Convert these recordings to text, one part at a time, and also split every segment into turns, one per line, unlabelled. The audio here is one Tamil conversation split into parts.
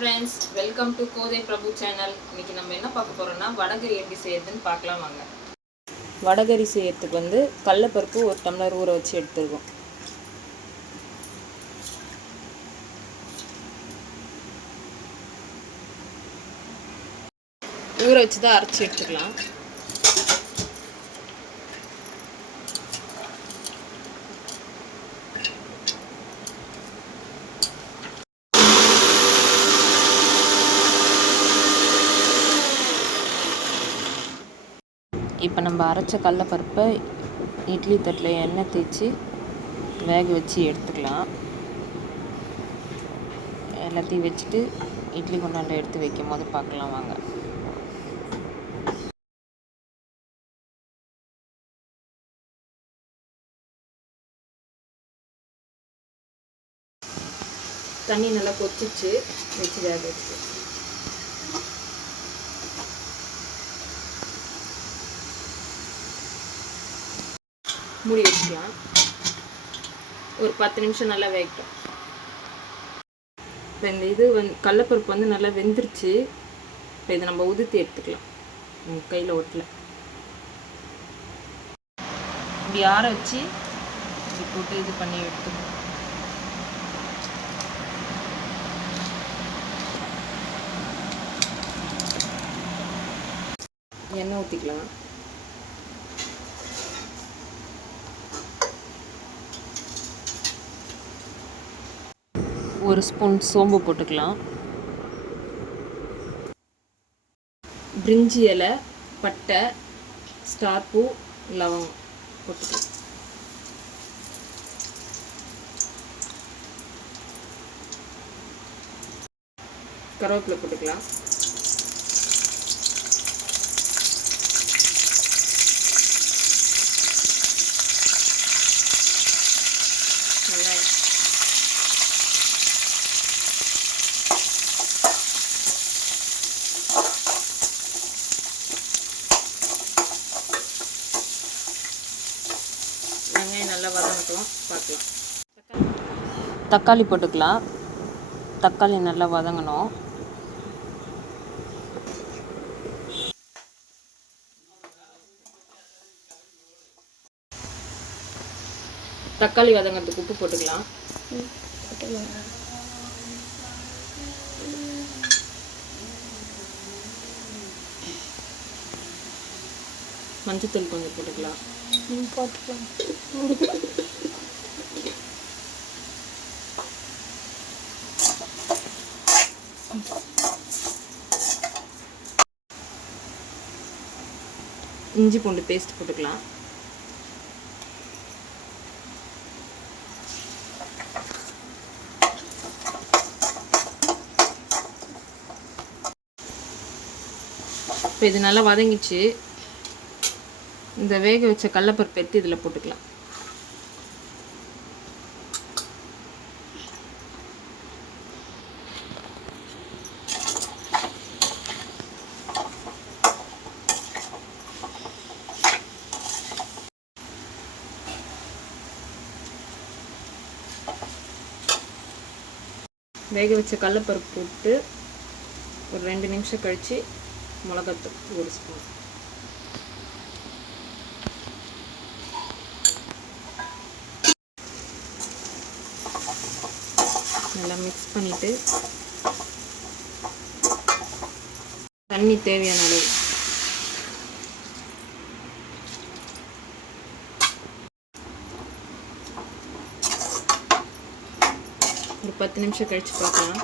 Friends welcome to Kothai Prabhu channel இன்னைக்கு நம்ம என்ன பார்க்க போறோம்னா வடகரி எப்படி செய்யறதுன்னு பார்க்கலாம் வாங்க. வடகரி செய்யறதுக்கு வந்து கடலப்பருப்பு ஒரு டம்ளர் ஊற வச்சு எடுத்துருக்கோம் ஊற வச்சு தான் அரைச்சி எடுத்துக்கலாம். இப்போ நம்ம அரைச்ச கடலப்பருப்பை இட்லி தட்டில் எண்ணெய் தேய்ச்சி வேக வச்சு எடுத்துக்கலாம். எல்லாத்தையும் வச்சுட்டு இட்லி குண்டாண்ட எடுத்து வைக்கும் போது பார்க்கலாம் வாங்க. தண்ணி நல்லா கொச்சிச்சு வச்சு வேக வச்சு மூடி வச்சுக்கலாம். ஒரு பத்து நிமிஷம் நல்லா வேகட்டும். இப்போ இந்த இது வந்து கடலப்பருப்பு வந்து நல்லா வெந்துருச்சு. இப்போ இதை நம்ம உதுத்தி எடுத்துக்கலாம். கையில் ஒட்டல. இப்படி ஆற வச்சு இப்படி போட்டு இது பண்ணி எடுத்துக்கணும் எண்ணெய் ஊற்றிக்கலாம் ஒரு ஸ்பூன் சோம்பு போட்டுக்கலாம். பிரிஞ்சி இலை பட்டை ஸ்டார் பூ லவங்கம் போட்டுக்கலாம். கருவேப்பிலை போட்டுக்கலாம் நல்லா வெங்காயம் நல்லா வதங்கட்டும். பார்க்கலாம். தக்காளி போட்டுக்கலாம். தக்காளி நல்லா வதங்கணும். தக்காளி வதங்கிறதுக்கு உப்பு போட்டுக்கலாம். மஞ்சத்தூள் கொஞ்சம் போட்டுக்கலாம்.
போட்டுக்கலாம்
இஞ்சி பூண்டு பேஸ்ட் போட்டுக்கலாம். இப்போ இது நல்லா வதங்கிச்சு. இந்த வேக வச்ச கடலப்பருப்பு எடுத்து இதில் போட்டுக்கலாம். வேக வச்ச கடலப்பருப்பு போட்டு ஒரு ரெண்டு நிமிஷம் கழித்து மிளகாத்தூள் ஒரு ஸ்பூன். நல்லா மிக்ஸ் பண்ணிவிட்டு தண்ணி தேவையான அளவு. ஒரு பத்து நிமிஷம் கழித்து பார்க்கலாம்.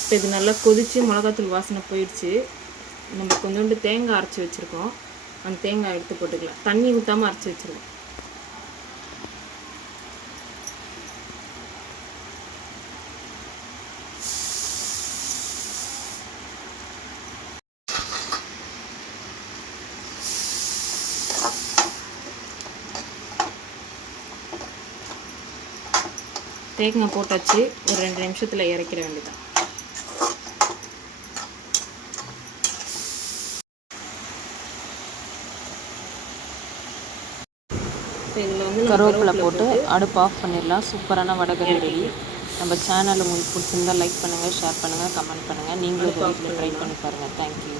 இப்போ இது நல்லா கொதித்து மிளகாத்தூள் வாசனை போயிடுச்சு. நம்ம கொஞ்சோண்டு தேங்காய் அரைச்சி வச்சுருக்கோம். அந்த தேங்காய் எடுத்து போட்டுக்கலாம். தண்ணி ஊற்றாமல் அரைச்சி வச்சுருக்கோம் தேங்காய் போட்டாச்சு. ஒரு ரெண்டு நிமிஷத்தில் இறக்கிற வேண்டியதான்
கருவேப்பிலை போட்டு அடுப்பு ஆஃப் பண்ணிடலாம். சூப்பரான வடகரி ரெடி. நம்ம சேனல் உங்களுக்கு பிடிச்சிருந்தா லைக் பண்ணுங்கள் ஷேர் பண்ணுங்கள் கமெண்ட் பண்ணுங்கள் நீங்களும் ட்ரை பண்ணி பாருங்கள் தேங்க்யூ